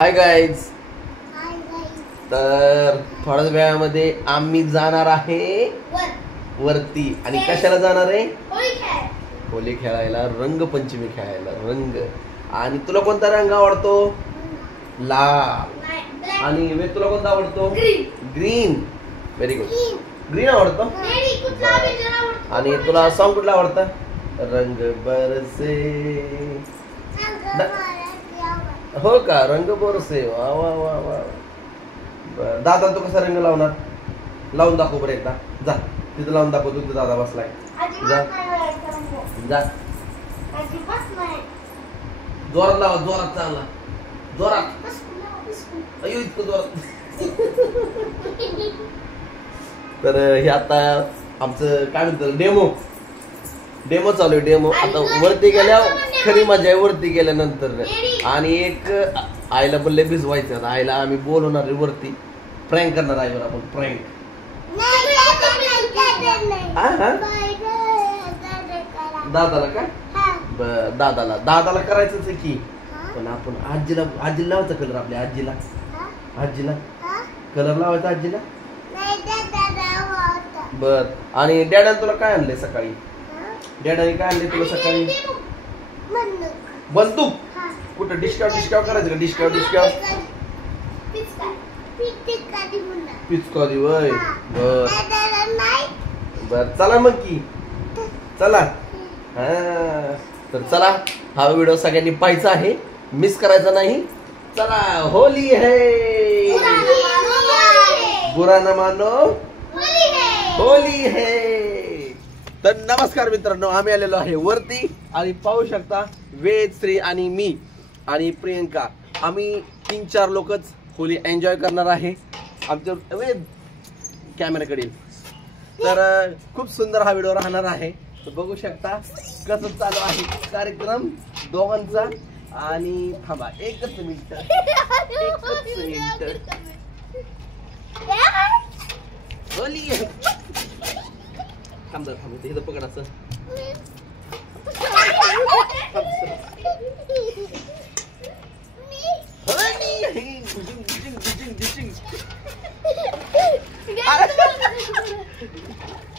Hi guys. तर थोड्याच वेळामध्ये आम्ही जाणार आहे वरती. आणि कशाला जाणार आहे? होली खेळायला, रंगपंचमी खेळायला. रंग. आणि तुला कोणता रंग आवडतो? लाल. आणि तुला कोणता आवडतो? ग्रीन. Very good. ग्रीन आवडतो. आणि तुला सॉन्ग कुठला आवडतं? रंग बरसे. हो का? रंग बरसे. वा वा वा वा. दादा तू कसा रंग लावणार? लावून दाखव बरं एकदा. जा तिथं लावून दाखव. तू दादा बसलाय. जा जा. जोरात लावा. जोरात. चांगला जोरात. अयो इतकं जोरात. तर हे आता आमचं काय म्हणतात डेमो चालू आहे. डेमो आता वरती गेल्यावर खरी मजा आहे. वरती गेल्यानंतर आणि एक आईला बोलले भिजवायचं. आईला आम्ही बोलवणार वरती. प्रँक करणार आईवर आपण. प्रँक दादाला का? दादाला करायचंच आहे की. पण आपण आजीला लावायचा कलर. आपल्या आजीला कलर लावायचा. आजीला बर. आणि डॅडाने तुला काय आणलंय सकाळी? डॅडाने काय आणले तुला सकाळी? बंदूक. कुठं डिस्काव करायचं का? डिस्काव पिचकारी. वय बर. चला मग की. चला. तर चला, हा व्हिडिओ सगळ्यांनी पाहायचा आहे. मिस करायचा नाही. चला. होली है, बुरा न मानो, होली है. तर नमस्कार मित्रांनो, आम्ही आलेलो आहे वरती. आणि पाहू शकता वेद, श्री आणि मी आणि प्रियंका, आम्ही 3-4 लोकच होली एन्जॉय करणार आहे. आमच्या वेद कॅमेराकडे. तर खूप सुंदर हा व्हिडिओ राहणार आहे. तर बघू शकता कसं चालू आहे कार्यक्रम दोघांचा. आणि थांबा एकच मिनिट. होली थांब इथं पकड असं.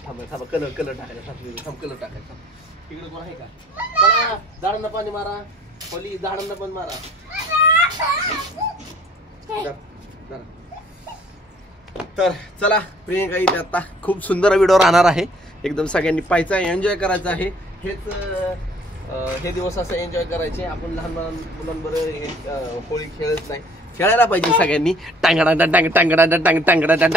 थांबा कलर टाकायचा. कलर टाकायचा. इकडे कोण आहे का? चला झाडांना पाणी मारा. होली झाडांना पण मारा. तर चला प्रियंका इथे आता खूप सुंदर व्हिडिओ राहणार आहे. एकदम सगळ्यांनी पाहायचा, एन्जॉय करायचं आहे. हे दिवस असं एन्जॉय करायचे. आपण लहान मुलांबरोबर हे होळी खेळत नाही. खेळायला पाहिजे सगळ्यांनी. टांगडा टांग टांगडा टांग टांगडा टांग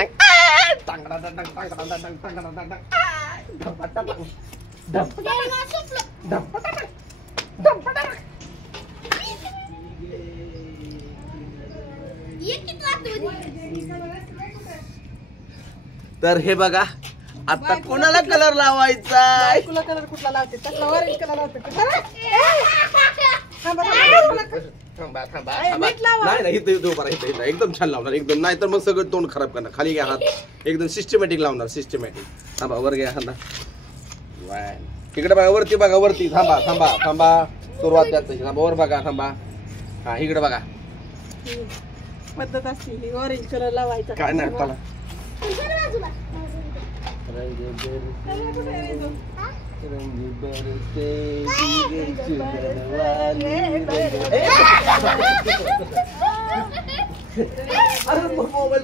तर हे बघा आता कोणाला कलर लावायचा? कलर कुठला लावते? कलर लावते. नाही एकदम छान लावणार. एकदम नाही तर मग सगळं तोंड खराब करणार. खाली घ्या हात. एकदम सिस्टमॅटिक लावणार. सिस्टमॅटिक. थांबा वर घ्या हात. इकडे बघा वरती. बघा वरती. थांबा सुरुवात त्याच. थांबा वर बघा. थांबा. हा इकडे बघा. पद्धत असते ऑरेंज कलर लावायचा. काय नाही त्याला. मोबाईल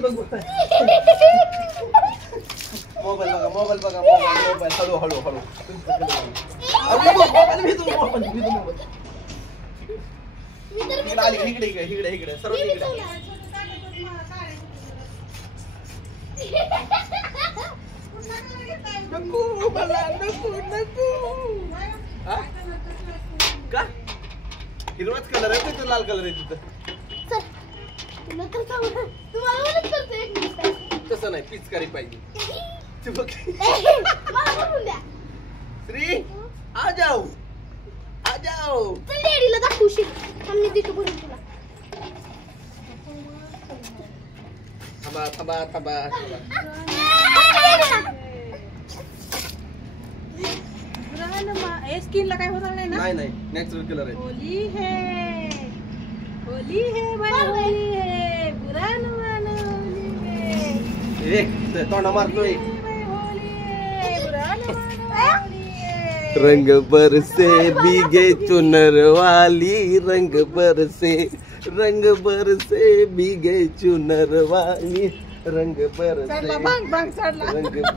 बघा. हळू. इकडे सर्व इकडे. का हिरवाच कलर आहे तिथं? लाल कलर आहे तिथं. तसं नाही. पिचकारी पाहिजे. श्री आ जाओ. थांबा. स्किनला काय होणार नाही ना? नाही नॅचरल कलर आहे. होली है. होली है भाई होली है बुरा न मानो होली है तोंडा मारतोय भाई होली है बुरा न मानो होली है रंग बरसे भीगे चुनर वाली रंग बरसे भीगे चुनर वाली रंग चढला भांग भांग चढला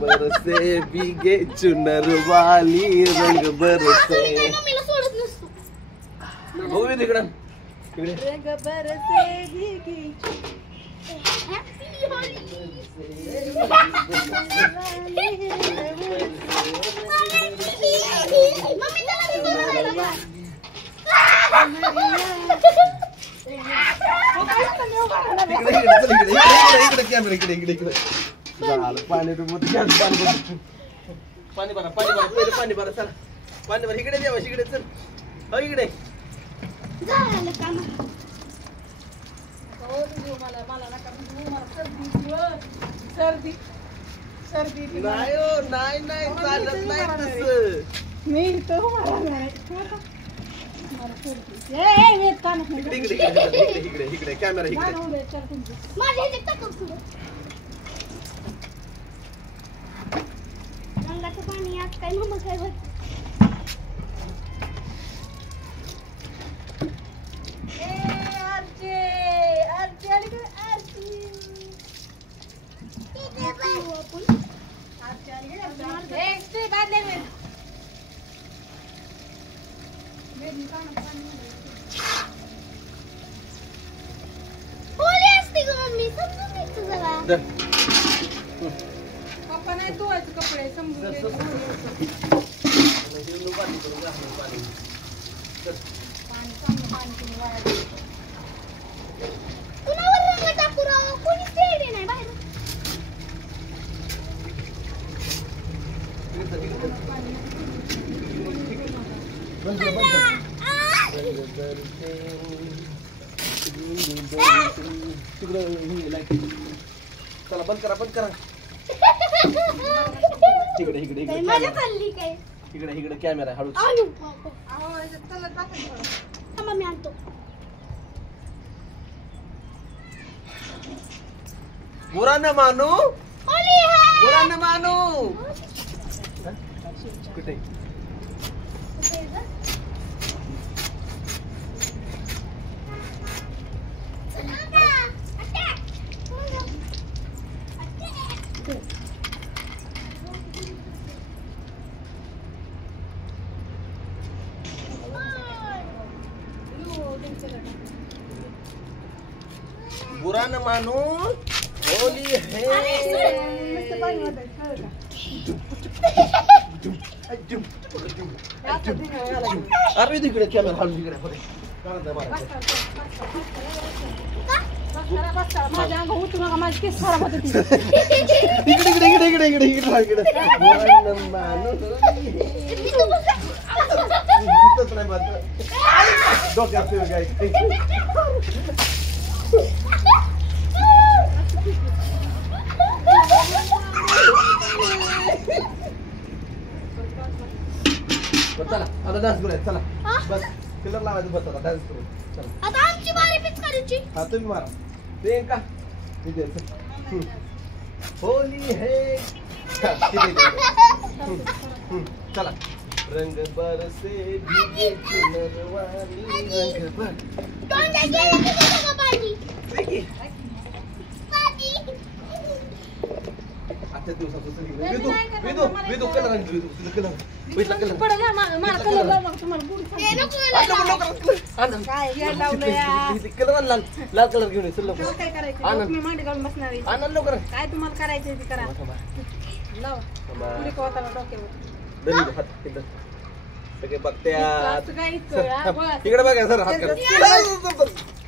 बरसे भीगे चुनर वाली रंग बरसे मम्मीला सोडत नसतो हो तिकडं तिकडे रंग बरसे भीगी हॅपी होली मम्मी चला इकडे कॅमेरा इकडे झालं पाणी पाणी भरा पहिले पाणी भरा चला पाणी भरा इकडे द्यावा इकडे चल हो इकडे झालं काम मला मला नका मला सर्दी सर्दी सर्दी नाही हो नाही चालत नाही तसं मी तो इकडे कॅमेरा इकडे माझ्या ह्याच्यात टाकून पुढं. रंगाचं पाणी आज काय मम्मा काय होत होली असते ग मम्मी समजून घ्यायचं जरा पप्पा नाही धुवायचे कपडे समजून घे. पाणी चांगलं पाणी तुम्ही वाया घालता. कुणावर रंग टाकू राव कोणीच खेळले नाही बाहेर चला बंद करा इकडे काय मजा चालली काय इकडे कॅमेरा हळू आणू अहो, याच्यात चला टाकायचं थोडं. थांबा मी आणतो बुरा न मानू होली है बुरा न मानू कुठे बुरा न मानू होली है नुसतं पाणी ओतायचं, कळलं का? आता धिंगाणा घालायचा. अरे तिकडे कॅमेरा हळू तिकडे बस करा. माझ्या अंगावर उतरू नका, माझी केस खराब होते ती. इकडे बुरा न मानू तिथंच नाही मात्र डोक्यात फिर काय चला आता डान्स करूया चला बस कलर लावायचं बस आता डान्स करू चला आता आमची बारी पिचकारीची हा तुम्ही मारा प्रियंका इथे होली है चला रंग बरसे भीगे चुनर वाली रंग बर तोंडात गेलं की सगळं पाणी पाणी आजच्या दिवसापासून विदू कलर आणली विदू तुझं कलर बैठला कलर पडा ना, मला कलर लावा मग तुम्हाला पुढे हे सांगते. नको काय याड लावलं या? कलर आण लाल कलर घेऊन ये चल त्याला लवकर काय करायचं? आनंद. तुम्ही मांडी घालून बसणार आहे. आण लवकर काय तुम्हाला करायचं ते करा. लावा पुढे कोताला डोक्यावर. दरी दे हात इकडं. सगळे बघत्यात असं काय इतकं, हा, बघा. इकडे बघा सर हात कर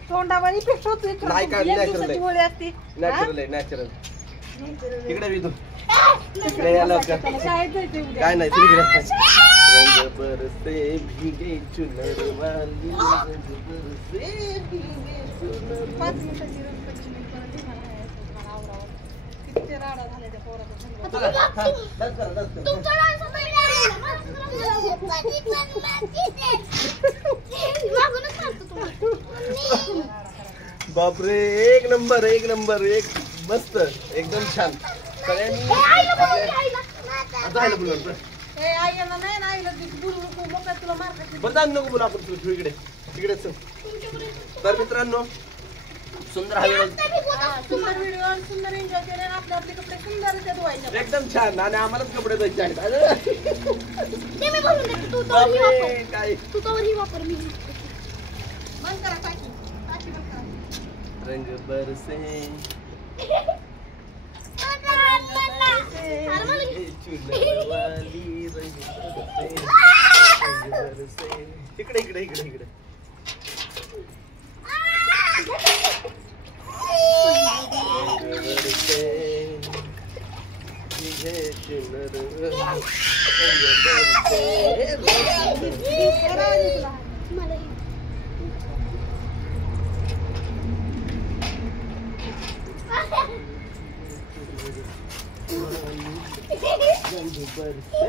तोंडावर इफेक्ट होतोय. नाही काय, एक natural दिवसाची आहे. गोळी असते. नॅचरल आहे नॅचरल Natural. इकडे विदू इकडे या लवकर त्याला शाळेत जायचंय उद्या. काय नाही तिकडे रंग बरसे भीगे चुनर वाली रंग बरसे भीगे चुनर 5 मिनिटाची रंगपंचमी मी परत येणार आहे. मला आवरावं. किती राडा झाल्या त्या पोराचा संग. चला हा डान्स करा डान्स करा तुमचा डान्स होता मी मागूनच मारतो तुम्हाला बापरे, एक नंबर एक नंबर, एक मस्त, एकदम छान. सगळ्यांनी जायला बोलू ए आईला नाही ना आईला बोलू नको मग काय तुला मार खातील. बरं जाऊ नको बोलू आपण तू इकडे तिकडे चल. तर मित्रांनो सुंदर हा व्हिडिओ सुंदर व्हिडिओ सुंदर एन्जॉय केले आणि आपले आपले कपडे सुंदर त्या धुवायचे. एकदम छान. आणि आम्हालाच कपडे द्यायचे आहेत. ते मी बोलून देते, तू तर ही बापरे, वापर. काय तू तर ही वापर मी. बंद करा टाकी टाकी बंद करा. रंग बरसे चुनर वाली रंग बरसे. इकडे इकडे इकडे इकडे. रंग बरसे तुझे चुनर रंग बरसे. मला रंग बरसे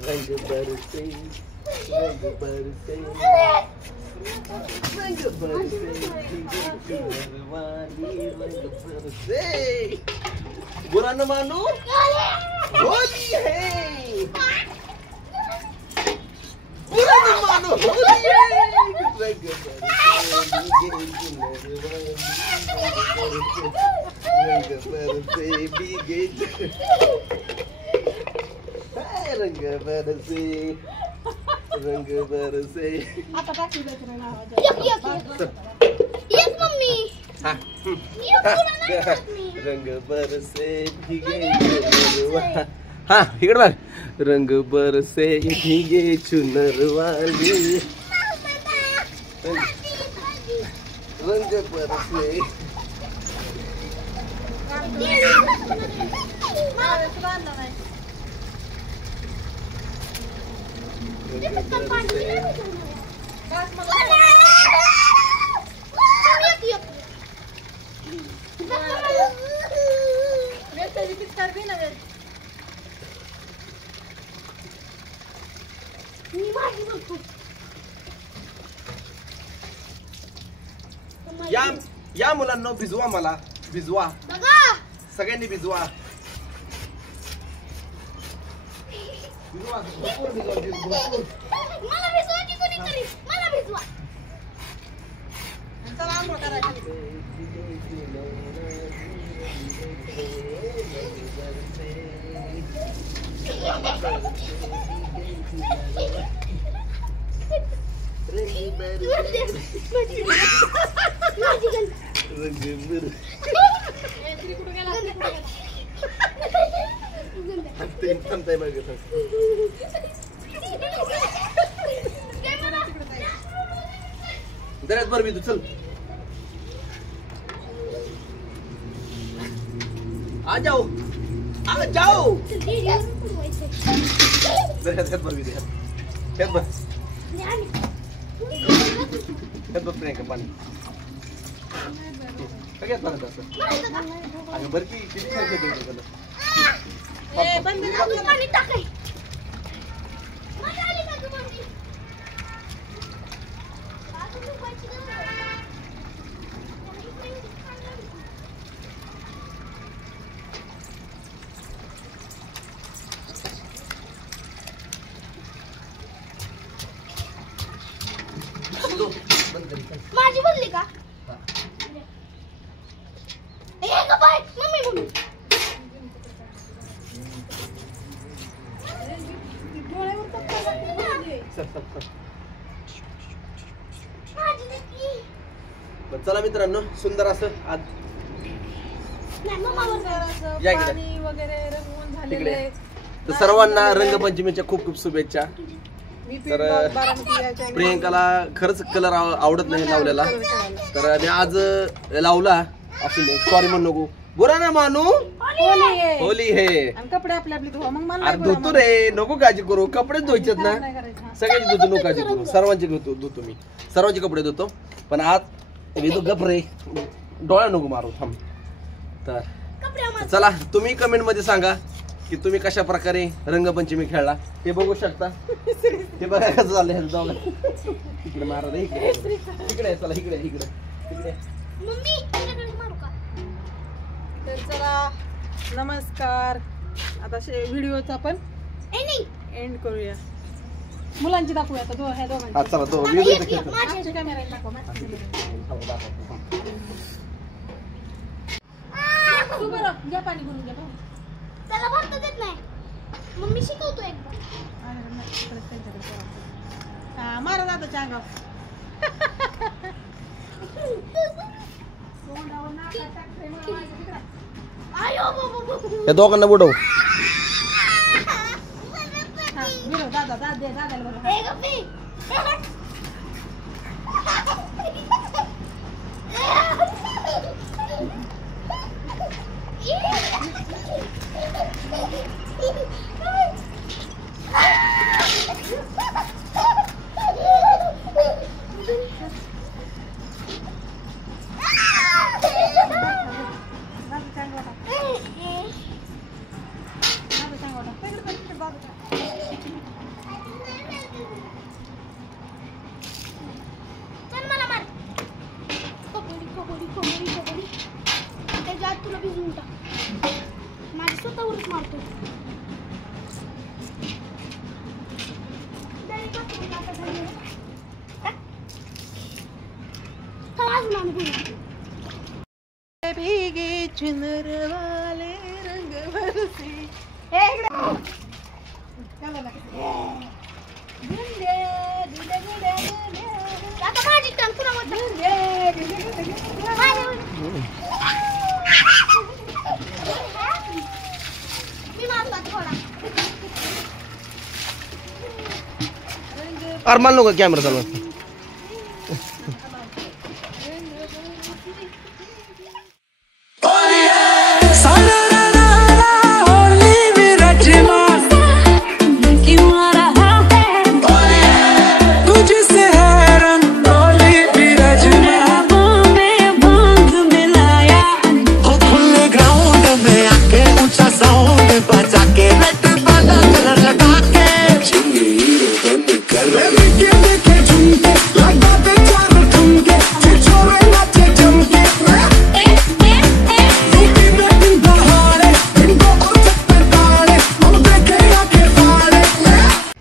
रंग बरसे रंग बरसे रंग बरसे चुनर वाली रंग बरसे. बुरा न मानो होली है, बुरा न मानो होली है. रंग बरसे भीगे रंग बरसे रंग बरसे. आता टाकी द्यायची नाही नावाच्या. Yes mummy. हा, रंग बरसे भीगे चुनर. हा इकडे बघ. रंग बरसे भीगे चुनर वाली रंग बरसे. मला सुद्धा आणलं नाही. रंग बरसे बस मला वेताची पिचकार बी ना वेत. या मुलांना भिजवा, मला भिजवा, सगळ्यांनी भिजवा. भिजवा भरपूर भिजवा, भरपूर. मला भिजवा की कोणीतरी मला भिजवा. चला आंघोळ करायची. दऱ्यात बरं मी तू चल. आ जाओ आ जाओ. दऱ्यात बरं मी दऱ्यात बरं प्रियंका पाणी सगळ्यात पाण्यात असं. अगं बरं की किती खर्च येतो त्याला. ए बंद कर. पाणी टाकाय. मला आली का तू मम्मी? बाजू तू पाहिजे ना. माझी बोलली का? ए गं बाय, मम्मी बोलू. डोळ्यावर पक्का लागते. माझी नक्की. बरं, चला मित्रांनो सुंदर असं आज नाही मम्मावर असं या इकडे. पाणी वगैरे रंगवून झालेले इकडे. आहे. तर सर्वांना रंगपंचमीच्या खूप खूप शुभेच्छा. मी तर बारामती या channel- प्रियंकाला खरंच कलर आवडत नाही लावलेला, तर मी आज लावला. असू दे, सॉरी म्हणू नको, बुरा ना मानू. होली आहे. होली हे. आणि कपडे आपले आपले धुवा. मग मला अरे नाही धुतो रे, नको काळजी करू, कपडेच धुवायचेत ना. नाही करायचं. हा. सगळ्यांची धुतो, नको काळजी करू, सर्वांची धुतो मी, सर्वांचे कपडे धुतो. पण आज मी तो गप रे, डोळा नको मारू, थांब. तर कपड्यामध्ये चला तुम्ही कमेंट मध्ये सांगा की तुम्ही कशा प्रकारे रंगपंचमी खेळला ते बघू शकता. ते बघा कसं झालं. इकडे मारा रे, इकडे इकडे चला, इकडे इकडे इकडे मम्मी तुझ्याकडे मारू का? तर चला नमस्कार. आता व्हिडिओचा आपण नाही एंड करूया. मुलांची दाखवूया आता ह्या दोघांची. चला तो माझ्या माझ्या कॅमेरा दाखव. तू बरं घ्या पाणी भरून घ्या. त्याला भरता देत नाही. मम्मी शिकवतो एकदा. हा मारा दादाच्या अंगावर. आयो बाबा. या दोघांना बुडव. दादा दादाला बरं. ए गप्पी. चल मला मार. कबड्डी. त्याच्या आत तुला भिजवून टाक. माझ्या स्वतःवरच मारतो. भीगे चुनर वाले रंग बरसे. आता माझी टंग पुन्हा मी मारला थोडा. अरे मान नको कॅमेरा चालू.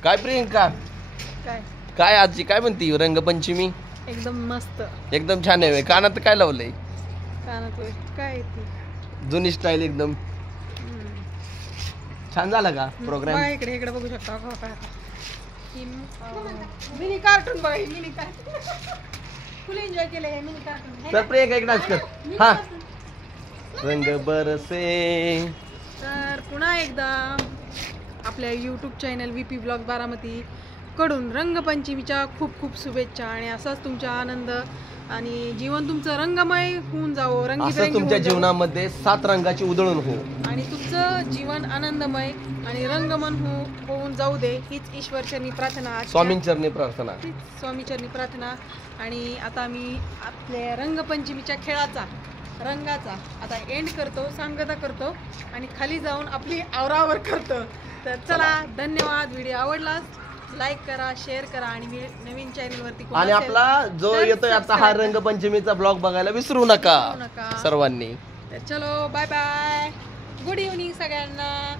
काय प्रियंका काय काय आजची काय म्हणती रंगपंचमी? एकदम मस्त. एकदम छान आहे. कानात काय लावलंय? कानात काय ती जुनी स्टाईल एकदम छान झाला का प्रोग्राम? इकडे इकडे बघू शकता. मिनी कार्टून बघा. मिनी कार्टून फुल एन्जॉय केलं हे मिनी कार्टून. तर प्रियंका एक डान्स कर. हा रंग बरसे. तर पुन्हा एकदा आपल्या YouTube channel VP blog Baramati कडून रंगपंचमीच्या खूप खूप शुभेच्छा. आणि असाच तुमचा आनंद आणि जीवन तुमचं रंगमय होऊन जावो. असं रंगीबेरंगी तुमच्या होऊन जावो. जीवनामध्ये 7 रंगाची उधळण हो आणि तुमचं जीवन आनंदमय आणि रंगमन होऊन जाऊ दे हीच ईश्वरचरणी प्रार्थना. स्वामींचरणी प्रार्थना. स्वामीचरणी प्रार्थना. आणि आता आम्ही आपल्या रंगपंचमीच्या खेळाचा रंगाचा आता एंड करतो, सांगता करतो आणि खाली जाऊन आपली आवरावर करतो. तर चला धन्यवाद. व्हिडिओ आवडलाच लाईक करा, शेअर करा आणि नवीन चॅनल वरती आणि आपला जो येतोय आता हा रंगपंचमीचा ब्लॉग बघायला विसरू नका सर्वांनी. तर चलो बाय बाय. गुड इव्हनिंग सगळ्यांना.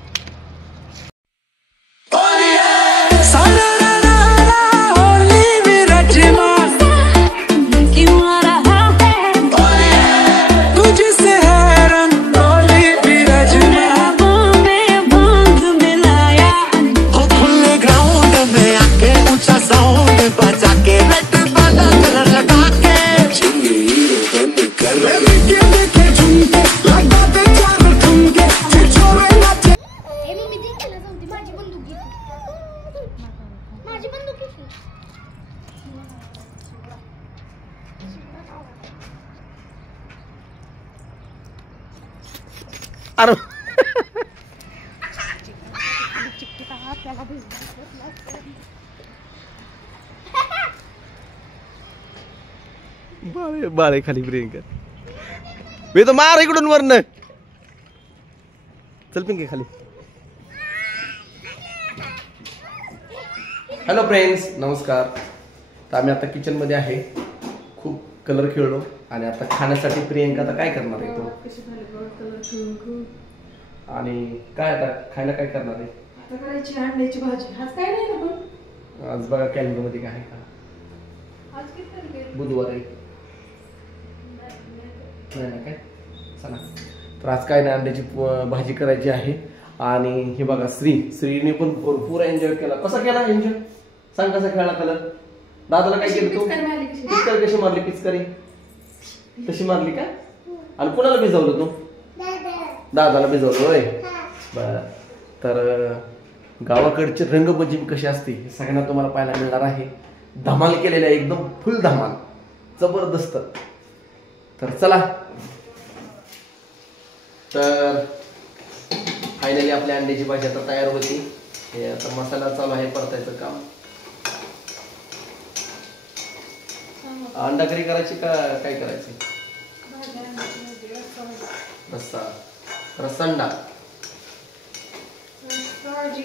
अरे बाळे बाळे खाली प्रियंका मी तर मार इकडून वरनं. चल पिंके खाली. हॅलो फ्रेंड्स, नमस्कार. तर आम्ही आता किचन मध्ये आहे. खूप कलर खेळलो. आणि आता खाण्यासाठी प्रियंका आता काय करणार आहे तो कशी झाली बघ कलर ठेवून आणि काय आता खायला काय करणार आहे आता करायची अंड्याची भाजी आज काय नाही ना पण आज बघा कॅलेंडर मध्ये काय आहे का आज किती तारीख आहे? बुधवार आहे नाही ना काय चला तर आज काय नाही अंड्याची भाजी करायची आहे आणि हे बघा श्रीने पण भरपूर एन्जॉय केला कसा केला एन्जॉय सांग कसा खेळला कलर दादाला काय केलं तू पिचकारी मारली कशी? पिचकारी कशी मारली पिचकारी तशी मारली का आणि कुणाला भिजवलं तू दादाला भिजवलं होय बर तर गावाकडचे रंगपंचमी कशी असते हे सगळ्यांना तुम्हाला पाहायला मिळणार आहे धमाल केलेल्या एकदम फुल धमाल जबरदस्त तर चला तर फायनली आपल्या अंड्याची भाजी आता तयार होती हे आता मसाला चालू आहे परतायचं काम अंडा करी करायची का काय करायची भाजी अंड्याची भाजी, रस्सा भाजी. रस्सा रस्संडा काळजी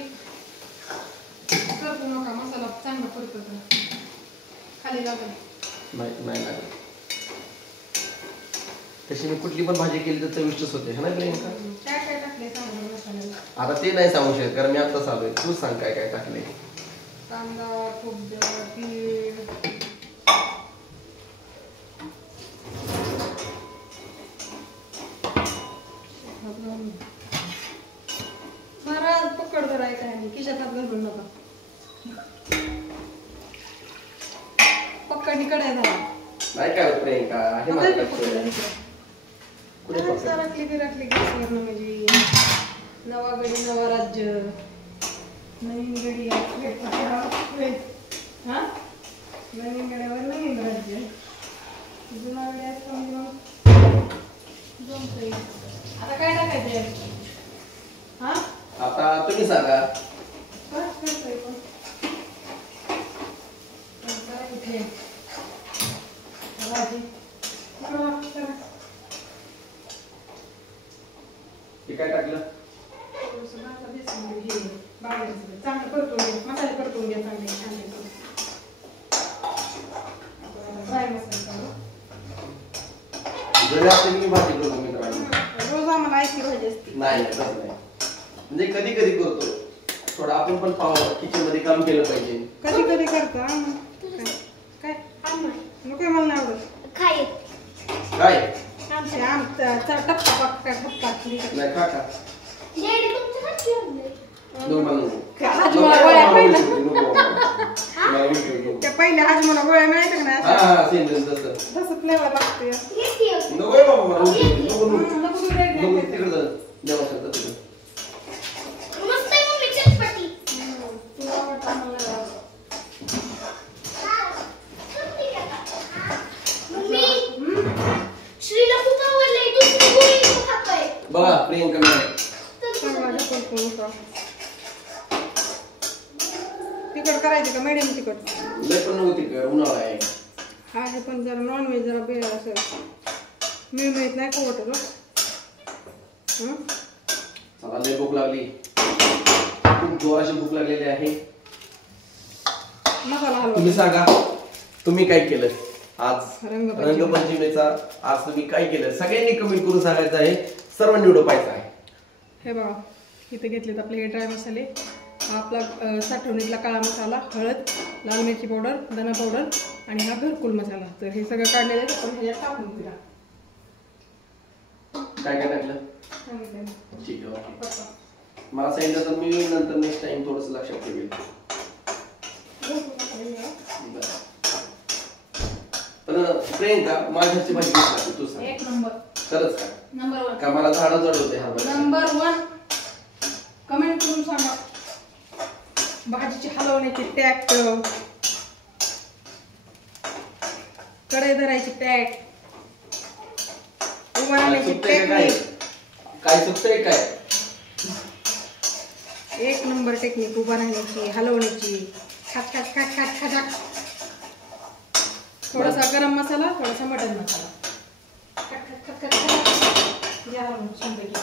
करतो नका मसाला चांगला परततो खाली लागेल नाही नाही लागत तशी मी कुठली पण भाजी केली तर चविष्टच होते है ना प्रियंका काय काय टाकले चांगलं मसाल्याला आता ते नाही सांगू शकत कारण मी आत्ताच आलोय तू सांग काय काय टाकले कांदा खोबरं तीळ महाराज पकड करायचं आहे खिशात हात घालून नका पकडणी कडाय झाला नाही काय होत प्रियंका हे मला लक्षात. कुठे पकड? राखली गॅसवरनं म्हणजे नवा गडी नवा राज्य नवीन गडी हा नवीन गड्यावर नवीन राज्य जुना गडी असतो म्हणजे मग जमतंय. आता काय टाकायचंय हा आता तुम्ही सांगा काय करतोय पण काय कुठे भाजी करा. हे काय टाकलं थोडंसं भाता बेसन हे बाजरीचं चांगलं परतून घ्या मसाले परतून घ्या चांगले छान फ्राय मसाला जरी असते मी भाजी करतो मित्रांनो रोज आम्हाला ऐकली भाजी असते नाही तसं नाही म्हणजे कधी कधी करतो थोडं आपण पण पाहावं किचन मध्ये काम केलं पाहिजे कधी कधी करता काय नको मला नाही आवडत खाय काय आमचे आमचा टप्पा पक्का ठप्पा नाही खा खा डॅडी तुमचं हात ठेवलंय. त्या पहिल्या आज मला गोळ्या मिळायच्या का नाही तसं फ्लेवर लागते हे ठेव. मस्त आहे मम्मी चटपटी. मम्मी, श्रीला खूप आवडलंय. दुसरी गोळी तो खातोय. बघा प्रियंका तिखट करायची का मॅडम तिखट लय पण नव्हती का उन्हाळा आहे हा हे पण जरा नॉनव्हेज जरा बे असं मिळमिळत नाही का वाटत चला लय भूक लागली खूप जोराची भूक लागलेली आहे मसाला हलवा तुम्ही सांगा तुम्ही काय केलं आज रंगपंचमी. रंगपंचमीचा आज तुम्ही काय केलं सगळ्यांनी कमेंट करून सांगायचं आहे सर्वांनी व्हिडिओ पाहायचा आहे हे बघा इथे घेतलेत आपले हे ड्राय मसाले हा आपला साठवणीतला काळा मसाला हळद लाल मिरची पावडर धना पावडर आणि हा घरकुल मसाला तर हे सगळं काढलेलं आहे पण ह्याच्यात टाकून दिला काय काय टाकलं सांगितलं ठीक आहे ओके मला सांगितलं तर मी नंतर नेक्स्ट टाइम थोडस लक्षात ठेवेल बरं. पण प्रियंका माझ्या हातची भाजी कशी लागते तू सांग एक नंबर खरंच का नंबर वन का मला झाडं जड होते हरभरा नंबर वन कमेंट करून सांगा भाजीची हलवण्याची टॅक्ट कढई धरायची टॅक्ट उभा राहण्याची चुकतंय का काय टेक्निक काय चुकतंय काय एक नंबर टेक्निक उभा राहण्याची हलवण्याची खाट खाट खाट खाट खाट थोडासा गरम मसाला थोडासा मटन मसाला खट खट खट खट खट या हलवून छानपैकी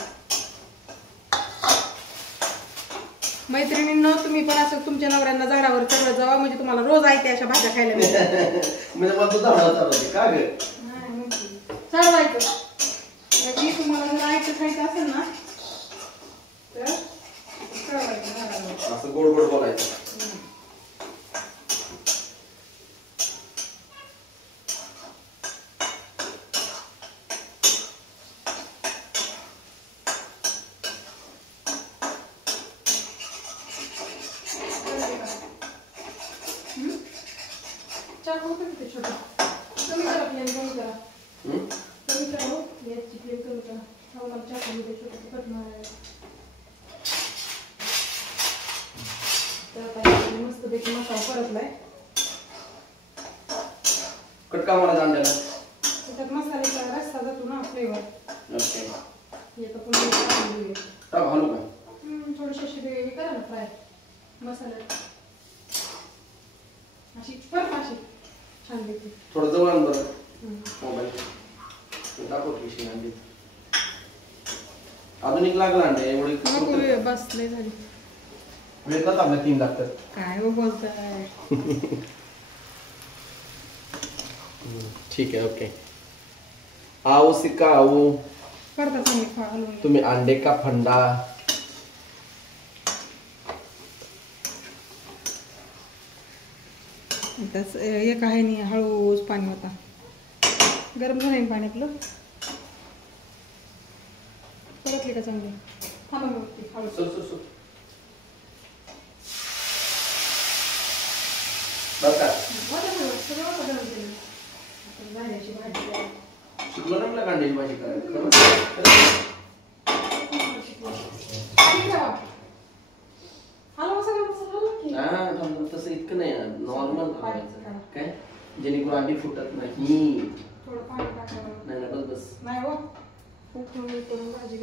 मैत्रिणींनो तुम्ही पण असं तुमच्या नवऱ्यांना झाडावर चढवत जावा म्हणजे तुम्हाला रोज आहे त्या अशा भाज्या खायला मिळतात म्हणजे मला तुझा हळद चालवते का ग नाही, ठरवायचं. म्हणजे तुम्हाला जर आयचं खायचं असेल ना तर ठरवायचं घरावर. असं गोड गोड बोलायचं. चाकू पण ते छोटा कमी करा, प्लेन कमी करा, कमी करा हो, गॅसची फ्लेम कमी करा. हा मला चाकू मध्ये छोटं कट मारायला. तर आता मस्त पैकी मसाला परतलाय. कट का मला जाणलेला. त्याच्यात मसाल्याचा रस्सा जातो ना फ्लेवर. ओके. हे आता पुन्हा टाकून घेऊया. टाक घालू का. थोडीशी अशी हे करा ना फ्राय मसाल्यात. अशी परत अशी छान देते. थोडं जवळ आण बरं मोबाईल. दाखव पिशवी आणली. अजून एक लागला अंडे एवढी. नको बस लय झाली. वेळात आपल्या 3 लागतात. काय हो बोलताय. ठीक आहे ओके. आओ सिकाओ. करता चांगली हलवून. तुम्ही अंडे का फंडा. तस एक आहे नाही हळूच पाणी होता. गरम झालं पाणी आपलं. परतली का चांगली. थांबा मग हळू. सर बरं का शिकलो ना मला कांद्याची भाजी करायला. तसं इतकं नाही नॉर्मल काय जेणेकरून अंडी फुटत नाही. नाही बस बस. नाही हो करून भाजी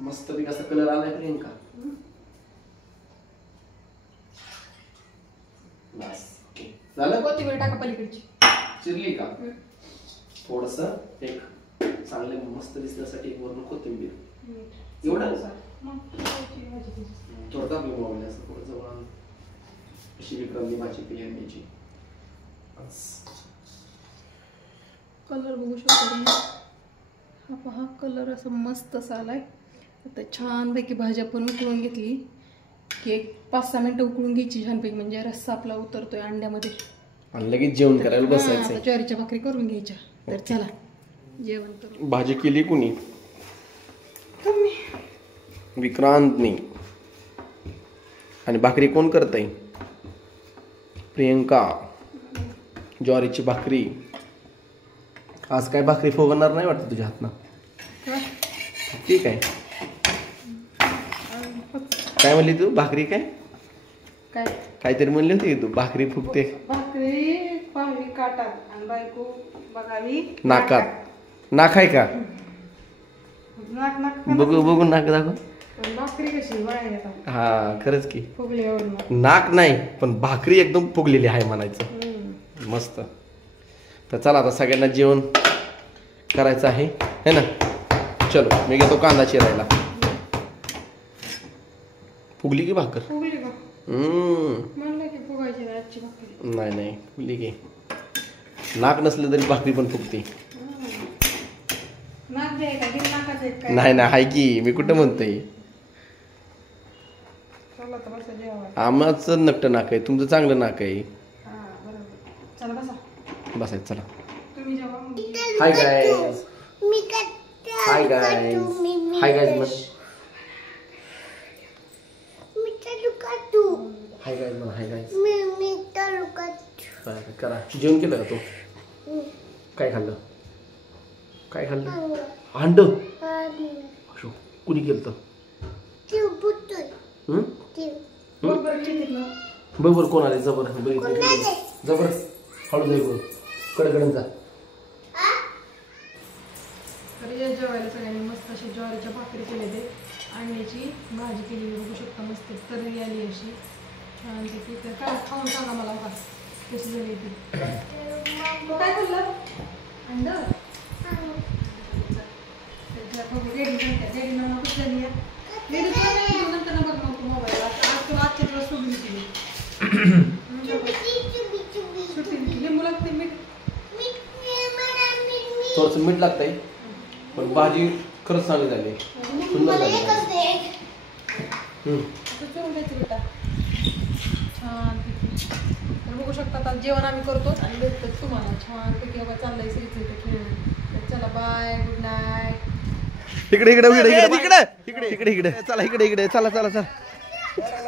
मस्त बी कसा कलर आलाय प्रियंका. बस झालं. कोथिंबीर टाका पलीकडची. चिरली का थोडस एक चांगले मस्त दिसण्यासाठी वरून कोथिंबीर. एवढं थोडं आपली मोबाईल असं थोडं जवळ अशी विक्रमनी भाजी केली अंड्याची. कलर बघू शकतो तुम्ही. हा पहा कलर असं मस्त असा आलाय. आता छानपैकी भाजी आपण उकळून घेतली की एक 5-6 मिनिटं उकळून घ्यायची छानपैकी. म्हणजे रस्सा आपला उतरतोय अंड्यामध्ये. आणि लगेच जेवण करायला बसायचं. ज्वारीच्या भाकरी करून घ्यायच्या. तर चला जेवण करू. भाजी केली कुणी. कमी विक्रांतनी. आणि भाकरी कोण करतय. प्रियंका. ज्वारीची भाकरी. आज काय भाकरी फुगणार नाही वाटतं तुझ्या हातनं. ठीक आहे. काय म्हणली तू भाकरी काय काय काहीतरी म्हणली होती तू. भाकरी फुगते. भाकरी पाहवी काटात आणि बायको बघावी नाकात. नाक आहे का. नाक नाक बघू बघू नाक दाखव. भाकरी कशी वाया येतात. हा खरंच की. फुगल्यावर नाक नाही पण भाकरी एकदम फुगलेली आहे म्हणायचं. मस्त. तर चला आता सगळ्यांना जेवण करायचं आहे है ना. चलो मी घेतो कांदा चिरायला. फुगली की भाकर. फुगली का. म्हणलं की फुगायची आजची भाकरी. नाही नाही फुगली की. नाक नसलं तरी भाकरी पण फुगते. नाक द्याय का बिन नाकाचं आहे काय. नाही नाही हाय की. मी कुठं म्हणतोय. चला तर बसा जेवायला. आमचं नकटं नाक आहे तुमचं चांगलं नाक आहे. हा बरोबर. चला बसा. बसायचं चला. तुम्ही जेवा. Hi guys. Hi guys. Hi guys मग. हाय गाईज मग. Hi guys. करा. जेवण केलं का तू. काय खाल्लं. काय खाल्लं. अंड. कुणी केलं. बरोबर कोण आले जबर. जबर हळू जाईल कडकडून जा. तर या जेवायला सगळ्यांनी मस्त अशी ज्वारीच्या भाकरी केली ते अंड्याची भाजी केलेली बघू शकता. मस्त तर्री आली अशी छान पैकी. तर काय खाऊन सांगा मला का कशी झाली ती. काय खाल्लं अंड. नंतर बघ मग मोबाईल. आज तुला आजच्या दिवस सोडून केली. सुट्टी केली. मुलं थोडस मीठ लागतंय पण भाजी खरंच चांगली झाली सुंदर झाली ठेवून घ्यायची बेटा छान तर बघू शकता आता जेवण आम्ही करतो आणि भेटतो तुम्हाला छान पैकी बाबा चाललंय श्रीचं इथे खेळून तर चला बाय गुड नाईट इकडे इकडे इकडे इकडे इकडे इकडे इकडे चला इकडे इकडे चला चला चला